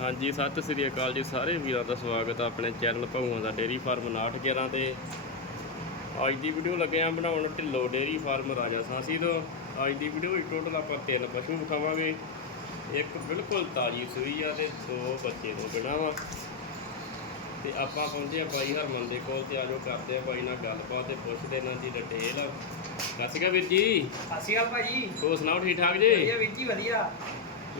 ਹਾਂਜੀ ਸਤਿ ਸ੍ਰੀ ਅਕਾਲ ਜੀ ਸਾਰੇ ਵੀਰਾਂ ਦਾ ਸਵਾਗਤ ਹੈ ਆਪਣੇ ਚੈਨਲ ਭਗਵਾਨ ਦਾ ਡੇਰੀ ਫਾਰਮ 911 ਤੇ। ਅੱਜ ਦੀ ਵੀਡੀਓ ਲੱਗੇ ਆ ਬਣਾਉਣ ਢਿੱਲੋ ਡੇਰੀ ਫਾਰਮ ਰਾਜਾ ਸਾਂਸੀ ਤੋਂ। ਅੱਜ ਦੀ ਵੀਡੀਓ ਵਿੱਚ ਟੋਟਲ ਆਪਾਂ ਤਿੰਨ ਪਸ਼ੂ ਵਿਖਾਵਾਂਗੇ। ਇੱਕ ਬਿਲਕੁਲ ਤਾਜੀ ਸੂਈ ਆ ਤੇ ਦੋ ਬੱਚੇ ਤੋਂ ਬਿਨਾਂ ਵਾ। ਤੇ ਆਪਾਂ ਪਹੁੰਚੇ ਆ ਬਾਈ ਹਰਮਨ ਦੇ ਕੋਲ ਤੇ ਆਜੋ ਕਰਦੇ ਆ ਬਾਈ ਨਾਲ ਗੱਲਬਾਤ ਤੇ ਪੁੱਛਦੇ ਇਹਨਾਂ ਦੀ ਡਿਟੇਲ ਸਤਿ ਸ਼੍ਰੀ ਅਕਾਲ ਵੀਰ ਜੀ। ਸਤਿ ਸ਼੍ਰੀ ਅਕਾਲ ਭਾਜੀ। ਹੋਰ ਸੁਣਾਓ ਠੀਕ ਠਾਕ ਜੀ? ਵਧੀਆ ਵੀਰ ਜੀ ਵਧੀਆ।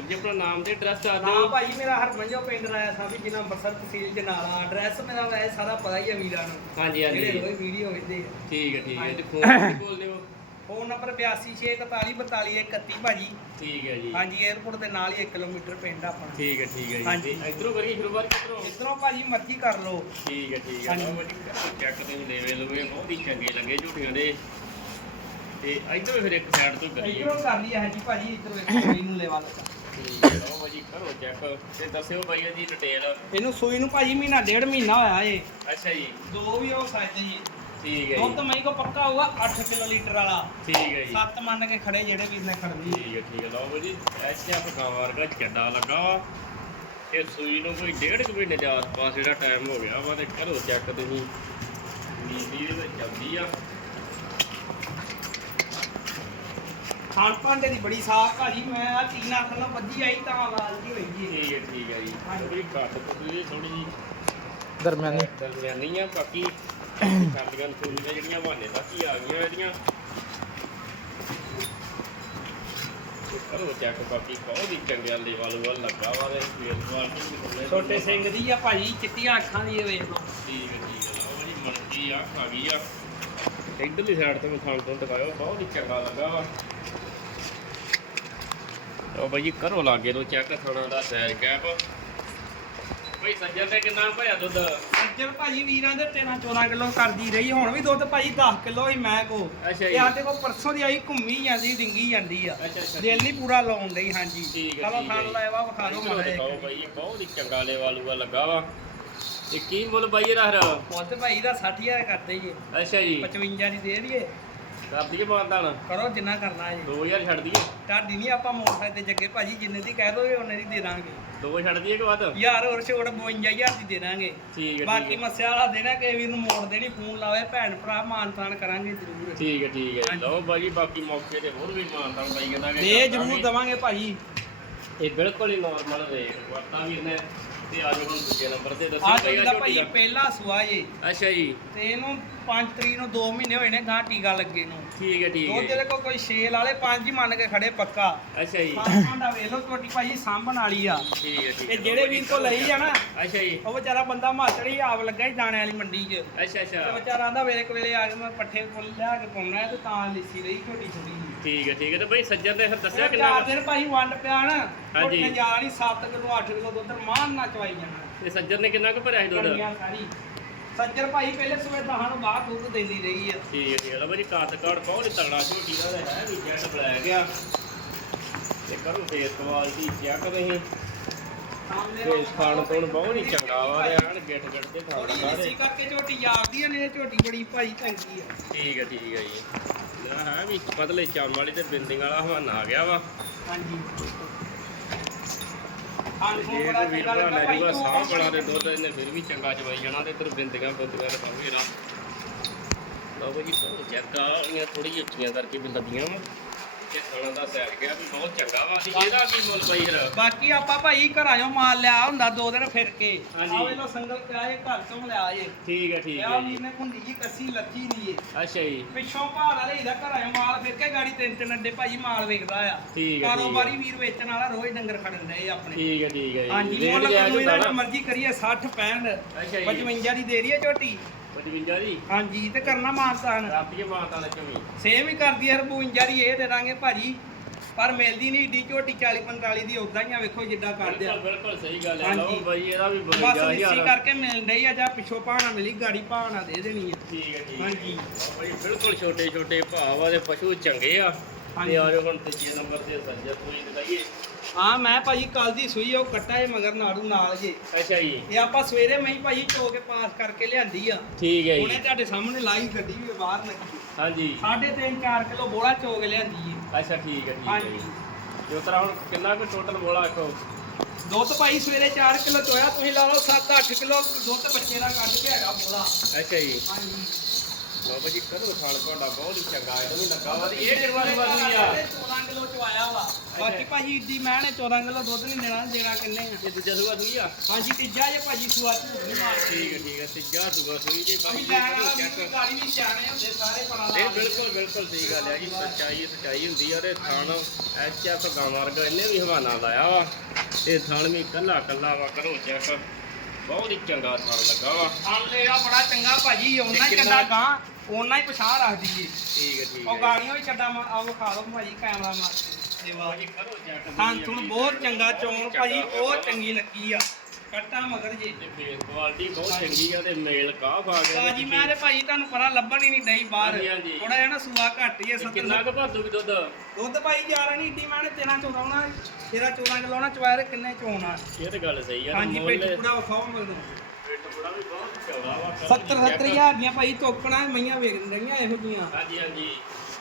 ਜੀ ਆਪਣਾ ਨਾਮ ਤੇ ਐਡਰੈਸ ਦੱਸ ਨਾਮ ਦਿਓ। ਭਾਜੀ ਮੇਰਾ ਹਰਮਨਜੋ ਪਿੰਡ ਰਾਇਆ ਸਾਹਿਬ ਜ਼ਿਲ੍ਹਾ ਅੰਮ੍ਰਿਤਸਰ ਤਹਿਸੀਲ ਜਨਾਲਾ ਐਡਰੈਸ ਮੇਰਾ ਵੈਸੇ ਸਾਰਾ ਪਤਾ ਹੀ ਹੈ ਵੀਰਾਂ ਨੂੰ। ਹਾਂਜੀ ਜਿਹੜੇ ਹਾਂਜੀ ਰੋਜ਼ ਵੀਡੀਓ ਵੇਖਦੇ ਆ। ਠੀਕ ਹੈ ਠੀਕ ਹੈ ਤੇ। ਫੋਨ ਤੇ ਬੋਲਦੇ ਹੋ ਫੋਨ ਨੰਬਰ 8264422131 ਭਾਜੀ। ਠੀਕ ਹੈ ਜੀ। ਹਾਂਜੀ 에어ਪੋਰਟ ਦੇ ਨਾਲ ਹੀ 1 ਕਿਲੋਮੀਟਰ ਪਿੰਡ ਆ ਆਪਣਾ। ਠੀਕ ਹੈ ਠੀਕ ਹੈ ਜੀ। ਹਾਂਜੀ। ਤੇ ਇਧਰੋਂ ਕਰੀਏ ਸ਼ੁਰੂ ਬਾਰ ਕਿਧਰੋਂ? ਇਧਰੋਂ ਭਾਜੀ ਮਰਜ਼ੀ ਕਰ ਲਓ। ਠੀਕ ਹੈ ਠੀਕ ਹੈ ਹਾਂਜੀ। ਲਓ ਜੀ ਚੈੱਕ ਤੁਸੀਂ ਲੈਵੇ ਲਵੇ ਬਹੁਤ ਹੀ ਚੰਗੇ ਲੱਗੇ ਝੂਠੀਆਂ ਦੇ। ਤੇ ਇਧਰੋਂ ਫਿਰ ਇੱਕ ਸਾਈਡ ਤੋਂ ਕਰੀਏ। ਇਧਰੋਂ ਕਰ ਲਈ ਹੈ ਜੀ ਭਾਜੀ ਇਧਰੋਂ ਇੱਕ ਸੂਈ ਨੂੰ ਲੈਵਾ ਹੈ ਲਓ ਭਾਜੀ ਕਰੋ ਚੈੱਕ ਤੇ ਦੱਸਿਓ ਬਾਈ ਜੀ ਡਿਟੇਲ ਇਹਨੂੰ ਸੂਈ ਨੂੰ ਭਾਜੀ ਮਹੀਨਾ ਡੇਢ ਮਹੀਨਾ ਹੋਇਆ ਏ ਅੱਛਾ ਜੀ। ਦੋ ਵੀ ਹੋ ਸਕਦੇ ਜੀ। ਠੀਕ ਹੈ ਦੁੱਧ ਜੀ ਮਈ ਕੋ ਪੱਕਾ ਹੋਊਗਾ 8 ਕਿਲੋ ਲੀਟਰ ਵਾਲਾ। ਠੀਕ ਹੈ ਜੀ। ਸੱਤ ਮੰਨ ਕੇ ਖੜੇ ਜਿਹੜੇ ਵੀਰ ਨੇ ਖੜਨੀ ਠੀਕ ਹੈ ਠੀਕ ਹੈ। ਲਓ ਭਾਜੀ ਐਸੇ ਆਪ ਖਾਵਾ ਵਰਗਾ ਚੱਡਾ ਲੱਗਾ ਵਾ। ਇਹ ਸੂਈ ਨੂੰ ਕੋਈ ਡੇਢ ਕੁ ਮਹੀਨੇ ਦੇ ਆਸ-ਪਾਸ ਜਿਹੜਾ ਟਾਈਮ ਹੋ ਗਿਆ ਵਾ ਤੇ ਕਰੋ ਚੈੱਕ ਤੁਸੀਂ। ਨੀਲੀ ਦੇ ਵਿੱਚ ਚੱਲਦੀ ਆ। ਖਾਣ ਭਾਂਡੇ ਦੀ ਬੜੀ ਸਾਖ ਭਾਜੀ ਮੈਂ ਆ ਟੀਨਾ ਥੱਲੋਂ ਵੱਜੀ ਆਈ ਤਾਂ ਆਵਾਜ਼ ਦੀ ਹੋਈ ਜੀ ਠੀਕ ਹੈ ਠੀਕ ਹੈ ਜੀ। ਹਾਂਜੀ। ਥੋੜੀ ਘੱਟ ਪੁੱਤਰੀ ਥੋੜੀ ਜੀ ਦਰਮਿਆਨੀ। ਦਰਮਿਆਨੀ ਆ ਬਾਕੀ ਕਰਦੀਆਂ ਥੋੜੀਆਂ ਜਿਹੜੀਆਂ ਬਹਾਨੇ ਹੀ ਆ ਗਈਆਂ ਇਹਦੀਆਂ। ਕਰੋ ਚੈੱਕ ਬਾਕੀ ਬਹੁਤ ਹੀ ਚੰਗਿਆ ਲੇਵਲ ਵੱਲ ਲੱਗਾ ਵਾ ਤੇ ਫੇਰ ਕੁਆਲਿਟੀ ਛੋਟੇ ਸਿੰਘ ਦੀ ਆ ਭਾਜੀ ਚਿੱਟੀਆਂ ਅੱਖਾਂ ਦੀ ਇਹ ਵੇਖ ਲਓ। ਠੀਕ ਹੈ ਠੀਕ ਹੈ ਲਓ ਜੀ ਮਣਕੀ ਆ ਆ ਗਈ ਆ। ਇਧਰਲੀ ਸਾਈਡ ਤੋਂ ਖਾਣ ਤੋਂ ਦਿਖਾਇਓ ਬਹੁਤ ਹੀ ਚੰਗਾ ਲੱਗਾ ਵਾ। ਲਓ ਬਾਈ ਜੀ ਕਰੋ ਲਾਗੇ ਤੋਂ ਚੈੱਕ ਥੋੜਾ ਦਾ ਸਾਈਜ਼ ਕੈਪ। ਬਈ ਸੱਜਣ ਤੇ ਕਿੰਨਾ ਭਇਆ ਦੁੱਧ? ਅੱਜਲ ਭਾਜੀ ਵੀਰਾਂ ਦੇ 13 14 ਕਿਲੋ ਕਰਦੀ ਰਹੀ ਹੁਣ ਵੀ ਦੁੱਧ ਭਾਜੀ 10 ਕਿਲੋ ਹੀ ਮੈਂ ਕੋ। ਅੱਛਾ ਜੀ। ਤੇ ਕੋ ਪਰਸੋਂ ਦੀ ਆਈ ਘੁੰਮੀ ਜਾਂਦੀ ਡਿੰਗੀ ਜਾਂਦੀ ਆ। ਦਿਲ ਨਹੀਂ ਪੂਰਾ ਲਾਉਣ ਡਈ ਹਾਂਜੀ। ਚਲੋ ਖਾਣ ਜੀ। ਲਾਇਆ ਵਾ ਵਿਖਾ ਦਿਖਾਓ ਜਿਹਾ ਬਾਈ ਬਹੁਤ ਹੀ ਚੰਗਾ ਲੈਵਾਲੂਗਾ ਲੱਗਾ ਵਾ। ਇਹ ਕੀ ਮੁੱਲ ਬਾਈ ਇਹਦਾ ਹਰ ਮੁੱਲ ਭਾਈ ਦਾ 60000 ਕਰਦੇ ਜੀ ਅੱਛਾ ਜੀ। 55 ਦੀ ਦੇ ਦਈਏ। ਕਰ ਦਈਏ ਮਾਨਦਾਨ ਕਰੋ ਜਿੰਨਾ ਕਰਨਾ ਹੈ। 2000 ਛੱਡ ਦਈਏ। ਤੁਹਾਡੀ ਨਹੀਂ ਆਪਾਂ ਮੋਟਰਸਾਈਕਲ ਤੇ ਜੱਗੇ ਭਾਜੀ ਜਿੰਨੇ ਦੀ ਕਹਿ ਦੋਗੇ ਉਹਨੇ ਦੀ ਦੇ ਦਾਂਗੇ। ਦੋ ਛੱਡ ਦਈਏ ਕਿ ਵੱਧ? ਯਾਰ ਹੋਰ ਛੋੜ 52000 ਦੀ ਦੇ ਦਾਂਗੇ। ਠੀਕ ਹੈ ਬਾਕੀ ਮੱਸਿਆ ਵਾਲਾ ਦੇਣਾ ਕਿ ਵੀਰ ਨੂੰ ਮੋੜ ਦੇਣੀ ਫੋਨ ਲਾਵੇ ਭੈਣ ਭਰਾ ਮਾਨ ਤਾਨ ਕਰਾਂਗੇ ਜ਼ਰੂਰ। ਠੀਕ ਹੈ ਠੀਕ ਹੈ। ਲਓ ਬਾਈ ਬਾਕੀ ਮੌਕੇ ਤੇ ਹੋਰ ਵੀ ਮਾਨਦਾਨ ਬਾਈ ਕਹਿੰਦਾ ਦੇ ਜ਼ਰੂਰ। ਦਵਾਂਗੇ ਭਾਜੀ। ਇਹ ਬਿਲਕੁਲ ਹੀ ਨਾਰਮਲ ਰੇਟ ਵਰਤਾ ਵੀ ਇਹਨੇ ਤੇ ਅੱਜ ਹੁਣ ਦੂਜੇ ਨੰਬਰ ਤੇ ਦੱਸੋ ਆ ਜਿਹੜਾ ਆਹ ਭਾਈ ਝੋਟੀ ਪਹਿਲਾ ਸੁਆ ਜੇ ਦਾ। ਅੱਛਾ ਜੀ। ਤੇ ਇਹਨੂੰ 5 ਤਰੀਕ ਨੂੰ 2 ਮਹੀਨੇ ਹੋਏ ਨੇ ਗਾਂ ਟੀਕਾ ਲੱਗੇ ਨੂੰ। ਠੀਕ ਹੈ ਠੀਕ ਦੁੱਧ ਹੈ। ਦੇ ਕੋਲ ਕੋਈ ਛੇਲ ਵਾਲੇ ਪੰਜ ਹੀ ਮੰਨ ਕੇ ਖੜੇ ਪੱਕਾ। ਅੱਛਾ ਜੀ। ਭਾਂਡਾ ਵੇਖ ਲਓ ਛੋਟੀ ਭਾਜੀ ਸਾਂਭਣ ਵਾਲੀ ਆ। ਠੀਕ ਹੈ ਠੀਕ ਹੈ। ਇਹ ਜਿਹੜੇ ਵੀਰ ਤੋਂ ਲਈ ਆ ਨਾ ਅੱਛਾ ਜੀ। ਉਹ ਵਿਚਾਰਾ ਬੰਦਾ ਮਾਤੜੀ ਆਪ ਲੱਗਾ ਹੀ ਦਾਣੇ ਵਾਲੀ ਮੰਡੀ 'ਚ। ਅੱਛਾ ਤੇ ਅੱਛਾ ਵਿਚਾਰਾ ਆਂਦਾ ਵੇਲੇ ਕੁ ਵੇਲੇ ਆ ਕੇ ਮੈਂ ਪੱਠੇ ਫੁੱਲ ਲਿਆ ਕੇ ਪਾਉਣਾ ਤੇ ਤਾਂ ਲਿੱਸੀ ਰਹੀ ਛੋਟੀ ਛੋਟੀ। ਠੀਕ ਹੈ ਠੀਕ ਹੈ। ਤੇ ਬਾਈ ਸੱਜਣ ਨੇ ਫਿਰ ਦੱਸਿਆ ਕਿੰਨਾ ਚਾਰ ਦਿਨ ਭਾਈ ਵੰਡ ਪਿਆ ਨਾ ਹਾਂਜੀ। ਜਾ ਨਹੀਂ 7 ਕਿਲੋ 8 ਕਿਲੋ ਦੁੱਧ ਮਾਨ ਨਾ ਚਵਾਈ ਜਾਣਾ। ਇਹ ਸੱਜਣ ਨੇ ਕਿੰਨਾ ਕੁ ਭਰਿਆ ਸੀ ਦੁੱਧ? ਸਾਰੀ। ਸੱਜਰ ਭਾਈ ਪਹਿਲੇ ਸਵੇਰ ਦਹਾਂ ਨੂੰ ਬਾਹਰ ਦੁੱਧ ਦਿੰਦੀ ਰਹੀ ਆ। ਠੀਕ ਹੈ ਠੀਕ ਹੈ। ਲਓ ਬਾਈ ਕਾਟ ਕਾਟ ਬਹੁਤ ਤਗੜਾ ਝੋਟੀ ਦਾ ਤਾਂ ਹੈ ਵੀ ਜੈਟ ਬਲੈਕ ਆ। ਤੇ ਕਰੋ ਫੇਸ ਕੁਆਲਿਟੀ ਚੈੱਕ ਤੁਸੀਂ। ਸਾਹਮਣੇ ਫੇਸ ਖਾਣ ਤੋਂ ਬਹੁਤ ਹੀ ਚੰਗਾ ਵਾ ਤੇ ਆਣ ਗਿੱਟ ਗਿੱਟ ਤੇ ਖਾਣ ਥੋੜੀ ਸਾਰੇ। ਲਿੱਸੀ ਕਰਕੇ ਝੋਟੀ ਜਾਪਦੀ ਨੇ ਇਹ ਝੋਟੀ ਬੜੀ ਭਾਈ ਚੰਗੀ ਆ। ਠੀਕ ਹੈ ਠੀਕ ਹੈ ਜੀ। ਹੈ ਵੀ ਪਤਲੇ ਚਾਮ ਵਾਲੀ ਤੇ ਬਿੰਦਿੰਗ ਵਾਲਾ ਹਵਾਨਾ ਆ ਗਿਆ ਵਾ। ਹਾਂਜੀ। ਜੇ ਕੋਈ ਵੀਰ ਭਰਾ ਲੈ ਜੂਗਾ ਤੂੰ ਸਾਹ ਬਣਾ ਦੇ ਦੁੱਧ ਇਹਨੇ ਫਿਰ ਵੀ ਚੰਗਾ ਚਵਾਈ ਜਾਣਾ ਤੇ ਇਧਰ ਬਿੰਦੀਆਂ ਬਿੰਦੀਆਂ ਤੇ ਪਾਉਂਗੇ ਨਾ ਲਓ ਜੀ ਬਹੁਤ ਚੈੱਕ ਆ ਉਹਨੀਆਂ ਥੋੜੀ ਜਿਹੀ ਉੱਚੀਆਂ ਕਰਕੇ ਵੀ ਲੱਦੀਆਂ ਵਾ। ਤੇ ਖਾਣਾ ਦਾ ਸੈਰ ਗਿਆ ਵੀ ਬਹੁਤ ਚੰਗਾ ਵਾ। ਤੇ ਇਹਦਾ ਕੀ ਮੁੱਲ ਪਈ ਫਿਰ। ਬਾਕੀ ਆਪਾਂ ਭਾਈ ਘਰਾਂ ਮਾਲ ਲਿਆ ਹੁੰਦਾ ਦੋ ਦਿਨ ਫਿਰ ਕੇ। ਹਾਂਜੀ। ਆਹ ਵੇਲੋ ਸੰਗਲ ਪਿਆ ਇਹ ਘਰ ਤੋਂ ਲਿਆ ਜੇ ਠੀਕ ਹੈ ਠੀਕ ਆ ਹੈ ਵੀ ਜੀ ਨੇ ਕੁੰਡੀ ਜੀ ਕੱਸੀ ਲੱਥੀ ਨਹੀਂ ਏ ਅੱਛਾ ਜੀ। ਪਿੱਛੋਂ ਭਾਲ ਵਾਲੇ ਇਹਦਾ ਘਰਾਂ ਮਾਲ ਫਿਰ ਕੇ ਗਾੜੀ ਤਿੰਨ ਤਿੰਨ ਅੱਡੇ ਭਾਈ ਮਾਲ ਵੇਚਦਾ ਆ। ਠੀਕ ਹੈ, ਠੀਕ ਹੈ। ਕਾਰੋਬਾਰੀ ਵੀਰ ਵੇਚਣ ਵਾਲਾ ਰੋਜ਼ ਡੰਗਰ ਖੜਨ ਦੇ ਆਪਣੇ। ਠੀਕ ਹੈ ਠੀਕ ਹੈ ਜੀ। ਹਾਂਜੀ ਰੇਟ ਮੁੱਲ ਜਾਇਜ਼ ਕੋਈ ਹੁੰਦਾ ਨਾ ਨਾ ਮਰਜ਼ੀ ਕਰੀਏ 60 65 ਅੱਛਾ ਜੀ। 55 ਦੀ ਦੇ ਰਹੀ ਹੈ ਝੋਟੀ। 55 ਦੀ ਹਾਂਜੀ ਤੇ ਕਰਨਾ ਮਾਨਤਾਨ। ਰਾਤੀਏ ਮਾਤਾ ਨੇ ਚੋਂ ਸੇਮ ਹੀ ਕਰਦੀ ਹੈ 52 ਦੀ ਇਹ ਦੇ ਦਾਂਗੇ ਭਾਜੀ। ਪਰ ਮਿਲਦੀ ਨਹੀਂ ਏਡੀ ਝੋਟੀ 40 45 ਦੀ ਉਦਾਂ ਹੀ ਆ ਵੇਖੋ ਜਿੱਦਾਂ ਕਰਦੇ ਆ। ਬਿਲਕੁਲ ਬਿਲਕੁਲ ਸਹੀ ਗੱਲ ਹੈ। ਹਾਂਜੀ। ਲਓ ਬਾਈ ਇਹਦਾ ਵੀ ਬਸ ਲਿੱਸੀ 52000 ਕਰਕੇ ਮਿਲ ਰਹੀ ਆ ਜਾਂ ਪਿੱਛੋਂ ਭਾਣਾ ਮਿਲੀ ਗਾੜੀ ਭਾਣਾ ਦੇ ਦੇਣੀ ਆ। ਠੀਕ ਹੈ ਠੀਕ ਹੈ। ਹਾਂਜੀ। ਬਾਈ ਬਿਲਕੁਲ ਛੋਟੇ ਛੋਟੇ ਭਾਅ ਆ ਦੇ ਪਸ਼ੂ ਚੰਗੇ ਆ। ਹਾਂਜੀ। ਤੇ ਆ ਜਾਓ ਹੁਣ ਤੀਜੇ ਨੰਬਰ ਤੇ ਸੱਜਾ ਕੋਈ ਦਿਖਾਈਏ। ਹਾਂ ਮੈਂ ਭਾਜੀ ਕੱਲ ਦੀ ਸੂਈ ਉਹ ਕੱਟਾ ਇਹ ਮਗਰ ਨਾੜੂ ਨਾਲ ਜੇ। ਅੱਛਾ ਜੀ। ਇਹ ਆਪਾਂ ਸਵੇਰੇ ਮੈਂ ਹੀ ਭਾਜੀ ਚੋ ਕੇ ਪਾਸ ਕਰਕੇ ਲਿਆਂਦੀ ਆ। ਠੀਕ ਹੈ ਉਹਨੇ ਜੀ ਤੁਹਾਡੇ ਸਾਹਮਣੇ ਲਾਈ ਗੱਡੀ ਵੀ ਬਾਹਰ ਲੱਗੀ ਹਾਂਜੀ। ਸਾਢੇ ਤਿੰਨ 4 ਕਿਲੋ ਬੋਲਾ ਚੋ ਕੇ ਲਿਆਂਦੀ ਏ। ਅੱਛਾ ਠੀਕ ਹੈ ਠੀਕ ਹੈ ਹਾਂਜੀ। ਜੀ। ਜੋ ਤਰ੍ਹਾਂ ਹੁਣ ਕਿੰਨਾ ਕੁ ਟੋਟਲ ਬੋਲਾ ਆਖੋ? ਦੁੱਧ ਭਾਈ ਸਵੇਰੇ 4 ਕਿਲੋ ਚੋਇਆ ਤੁਸੀਂ ਲਾ ਲਓ 7-8 ਕਿਲੋ ਦੁੱਧ ਬੱਚੇ ਦਾ ਕੱਢ ਕੇ ਹੈਗਾ ਬੋਲਾ ਅੱਛਾ ਜੀ। ਹਾਂਜੀ। ਬਾਬਾ ਜੀ ਕਰੋ ਖਾਣ ਤੁਹਾਡਾ ਬਹੁਤ ਹੀ ਚੰਗਾ ਹੈ ਇਹਨੂੰ ਲੱਗਾ ਵਾ? ਤੇ ਇਹ ਕਿਰਵਾ ਦੀ ਬਾਜ਼ੂ ਆ। 14 ਕਿਲੋ ਚਵਾਇਆ ਵਾ। ਬਾਕੀ ਭਾਜੀ ਇੱਡੀ ਮੈਂ ਨੇ 14 ਕਿਲੋ ਦੁੱਧ ਨਹੀਂ ਦੇਣਾ ਦੇਣਾ ਕਿੰਨੇ ਆ? ਇਹ ਦੂਜਾ ਸੂਆ ਸੂਈ ਆ? ਹਾਂਜੀ ਤੀਜਾ ਜੇ ਭਾਜੀ ਸੁਆ ਨਹੀਂ ਮਾਰ ਠੀਕ ਹੈ ਠੀਕ ਹੈ ਤੀਜਾ ਸੂਆ ਸੂਈ ਜੇ ਬਾਬਾ ਅਸੀਂ ਜੀ ਲੈਣ ਕਰੋ ਵਾਲਾ ਚੈੱਕ ਗਾੜੀ ਵੀ ਸਿਆਣੇ ਹੁੰਦੇ ਸਾਰੇ ਲਾ ਇਹ ਬਿਲਕੁਲ ਬਿਲਕੁਲ ਸਹੀ ਗੱਲ ਹੈ ਜੀ ਸੱਚਾਈ ਸੱਚਾਈ ਹੁੰਦੀ ਆ ਤੇ ਥਣ ਐਚਐਫ ਗਾਂ ਵਰਗਾ ਇਹਨੇ ਵੀ ਹਵਾਨਾ ਲਾਇਆ ਵਾ। ਇਹ ਥਣ ਵੀ ਕੱਲਾ ਕੱਲਾ ਵਾ ਕਰੋ ਚੈੱਕ ਬਹੁਤ ਹੀ ਚੰਗਾ ਥਣ ਲੱਗਾ ਵਾ। ਆਲੇ ਆ ਬੜਾ ਚੰਗਾ ਭਾਜੀ ਉਹਨਾਂ ਚੱਡਾ ਗਾਂ? ਉਹਨਾਂ ਹੀ ਪਛਾਣ ਰੱਖ ਦਈਏ। ਠੀਕ ਹੈ ਠੀਕ ਉਹ ਹੈ ਗਾੜੀਆਂ ਵੀ ਚੱਡਾ ਮਾ ਆਓ ਖਾ ਲਓ ਭਾਜੀ ਕੈਮਰਾ ਮਾਰ ਕੇ। ਬਾਬਾ ਜੀ ਕਰੋ ਚੈੱਕ ਹਾਂ ਤੁਹਾਨੂੰ ਬਹੁਤ ਚੰਗਾ ਚੋਣ ਭਾਜੀ ਬਹੁਤ ਚੰਗੀ ਲੱਗੀ ਆ। ਕੱਟਾ ਮਗਰ ਜੀ। ਤੇ ਫੇਸ ਕੁਆਲਿਟੀ ਬਹੁਤ ਚੰਗੀ ਆ ਤੇ ਮੇਲ ਕਾਫ ਆ ਗਿਆ ਭਾਜੀ ਮੈਂ ਤੇ ਭਾਜੀ ਤੁਹਾਨੂੰ ਪਤਾ ਲੱਭਣ ਹੀ ਨਹੀਂ ਡਈ ਬਾਹਰ। ਹਾਂਜੀ, ਹਾਂਜੀ। ਥੋੜਾ ਜਿਹਾ ਨਾ ਸੂਆ ਘੱਟ ਹੀ ਹੈ ਤੇ 70 ਕਿੰਨਾ ਕੁ ਭਾਦੂ ਵੀ ਦੁੱਧ? ਦੁੱਧ ਭਾਈ ਜ਼ਿਆਦਾ ਨਹੀਂ ਏਡੀ ਮੈਂ 13 14 ਹੋਣਾ। 13 14 ਕਿਲੋ ਨਾ ਚਵਾਇਆ ਤੇ ਕਿੰਨੇ ਚੋਣਾ ਇਹ ਤੇ ਗੱਲ ਸਹੀ ਆ ਹਾਂਜੀ ਮੁੱਲ- ਪੇਟ ਪੂਰਾ ਵਿਖਾਓ ਮੈਨੂੰ ਪਿੱਠ ਪੂੜਾ ਵੀ ਬਹੁਤ ਚੌੜਾ ਵਾ 70 70 ਹਜ਼ਾਰ ਦੀਆਂ ਭਾਈ ਤੋਕਣਾ ਮਈਆਂ ਵੇਚ ਰਹੀਆਂ ਇਹੋ ਜੀਆਂ ਹਾਂਜੀ ਹਾਂਜੀ।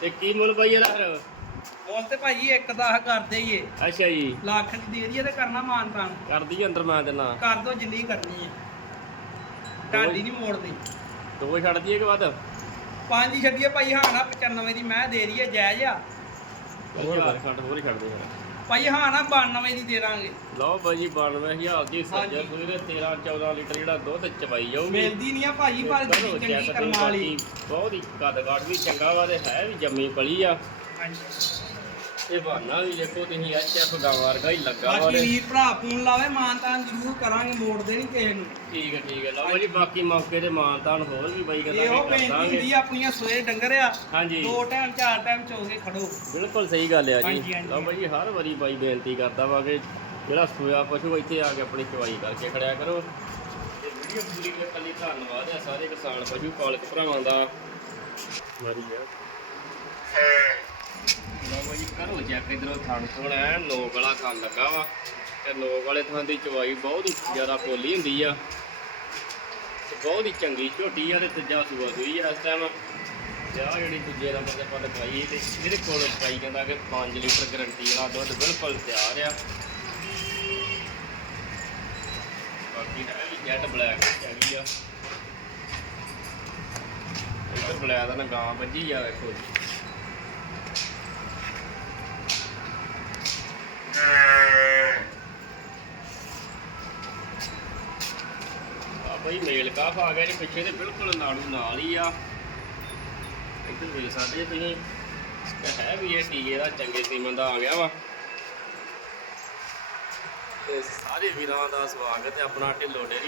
ਤੇ ਕੀ ਮੁੱਲ ਪਈ ਇਹਦਾ ਫਿਰ? ਬੋਲ ਤੇ ਭਾਜੀ ਇੱਕ ਦਸ ਕਰਦੇ ਹੀ ਏ ਅੱਛਾ ਜੀ। ਲੱਖ ਦੀ ਦੇ ਦਈਏ ਤੇ ਕਰਨਾ ਮਾਨ ਤਾਨ। ਕਰਦੀ ਅੰਦਰ ਮੈਂ ਦੇਣਾ ਕਰ ਦੋ ਜਿੰਨੀ ਕਰਨੀ ਹੈ। ਢਾਡੀ ਨਹੀਂ ਮੋੜਦੀ। ਦੋ ਛੱਡ ਦਈਏ ਕਿ ਵੱਧ? ਪੰਜ ਹੀ ਛੱਡੀਏ ਭਾਈ ਹਾਂ ਨਾ 95 ਦੀ ਮੈਂ ਦੇ ਰਹੀ ਹੈ ਜਾਇਜ਼ ਆ। ਹੋਰ ਛੱਡ ਹੋਰ ਹੀ ਛੱਡ ਦੇ ਫਿਰ। ਭਾਈ ਹਾਂ ਨਾ 92 ਦੀ ਦੇ ਦਾਂਗੇ। ਲਓ ਬਾਈ ਜੀ 92000 ਦੀ ਸੱਜਾ ਹਾਂਜੀ। ਸੂਈ ਦੇ 13 14 ਲੀਟਰ ਜਿਹੜਾ ਦੁੱਧ ਚਵਾਈ ਜਾਊਗੀ। ਮਿਲਦੀ ਨਹੀਂ ਆ ਭਾਜੀ ਪਰ ਕਰੋ ਚੰਗੀ ਕਰਮਾਂ ਵਾਲੀ। ਬਾਕੀ ਬਹੁਤ ਹੀ ਕੱਦ ਵੀ ਚੰਗਾ ਵਾ ਤੇ ਹੈ ਵੀ ਜੰਮੀ ਪਲੀ ਆ। ਹਾਂਜੀ। ਇਹ ਬਹਾਨਾ ਵੀ ਦੇਖੋ ਤੁਸੀਂ ਐਚਐਫ ਗਾਂ ਵਰਗਾ ਹੀ ਲੱਗਾ ਬਾਕੀ ਵੀਰ ਭਰਾ ਫੋਨ ਲਾਵੇ ਮਾਨ ਤਾਨ ਜ਼ਰੂਰ ਕਰਾਂਗੇ ਮੋੜਦੇ ਨਹੀਂ ਕਿਸੇ ਨੂੰ। ਠੀਕ ਹੈ ਠੀਕ ਹੈ ਲਓ ਜੀ ਬਾਕੀ ਮੌਕੇ ਤੇ ਮਾਨਤਾਨ ਹੋਰ ਵੀ ਬਾਈ ਇਹ ਕਰਾਂਗੇ ਕਰ ਬੇਨਤੀ ਦੀ ਆਪਣੀਆਂ ਸੋਏ ਡੰਗਰ ਆ ਹਾਂਜੀ। ਦੋ ਟਾਈਮ ਚਾਰ ਟਾਈਮ ਚੋ ਕੇ ਖੜੋ। ਬਿਲਕੁਲ ਸਹੀ ਗੱਲ ਆ ਜੀ। ਹਾਂਜੀ। ਲਓ ਬਾਈ ਹਰ ਵਾਰੀ ਬਾਈ ਬੇਨਤੀ ਕਰਦਾ ਵਾ ਕਿ ਜਿਹੜਾ ਸੋਇਆ ਪਸ਼ੂ ਇੱਥੇ ਆ ਕੇ ਆਪਣੀ ਚਵਾਈ ਕਰਕੇ ਖੜਿਆ ਕਰੋ। ਤੇ ਵੀਡੀਓ ਪੂਰੀ ਵੇਖਣ ਲਈ ਧੰਨਵਾਦ ਹੈ ਸਾਰੇ ਕਿਸਾਨ ਪਸ਼ੂ ਪਾਲਕ ਭਰਾਵਾਂ ਦਾ। ਵਧੀਆ। ਲਓ ਜੀ ਕਰੋ ਚੈੱਕ ਇਧਰੋਂ ਥਣ ਥਣ ਐ, ਨੋਕ ਵਾਲਾ ਥਣ ਲੱਗਾ ਵਾ। ਤੇ ਨੋਕ ਵਾਲੇ ਥਾਂ ਦੀ ਚਵਾਈ ਬਹੁਤ ਹੀ ਜ਼ਿਆਦਾ ਪੋਲੀ ਹੁੰਦੀ ਆ। ਤੇ ਬਹੁਤ ਹੀ ਚੰਗੀ ਝੋਟੀ ਆ ਤੇ ਤੀਜਾ ਸੂਆ ਸੂਈ ਆ ਇਸ ਟਾਈਮ ਤੇ ਜਿਹੜੀ ਦੂਜੇ ਨੰਬਰ ਤੇ ਆਪਾਂ ਦਿਖਾਈ ਤੇ ਇਹਦੇ ਕੋਲ ਪਾਈ ਕਹਿੰਦਾ ਕਿ 5 ਲੀਟਰ ਗਰੰਟੀ ਵਾਲਾ ਦੁੱਧ ਬਿਲਕੁਲ ਤਿਆਰ ਆ। ਬਾਕੀ ਹੈ ਵੀ ਜੈਟ ਬਲੈਕ ਹੈਗੀ ਆ। ਇੱਧਰ ਬਲੈਕ ਦਾ ਨਾ ਗਾਂ ਵੱਜੀ ਆ ਵੇਖੋ ਜੀ ਆ ਮੇਲ ਕਾਫ ਆ ਗਿਆ ਜੀ, ਪਿੱਛੇ ਤੇ ਬਿਲਕੁਲ ਨਾੜੂ ਨਾਲ ਹੀ ਆ। ਇੱਧਰ ਵੇਖ ਸਕਦੇ ਤੁਸੀਂ। ਹੈ ਵੀ ਇਹ ਟੀਏ ਦਾ ਚੰਗੇ ਸੀਮਨ ਦਾ ਆ ਗਿਆ ਵਾ। ਤੇ ਸਾਰੇ ਵੀਰਾਂ ਦਾ ਸਵਾਗਤ ਹੈ ਆਪਣਾ ਢਿੱਲੋ ਡੇਰੀ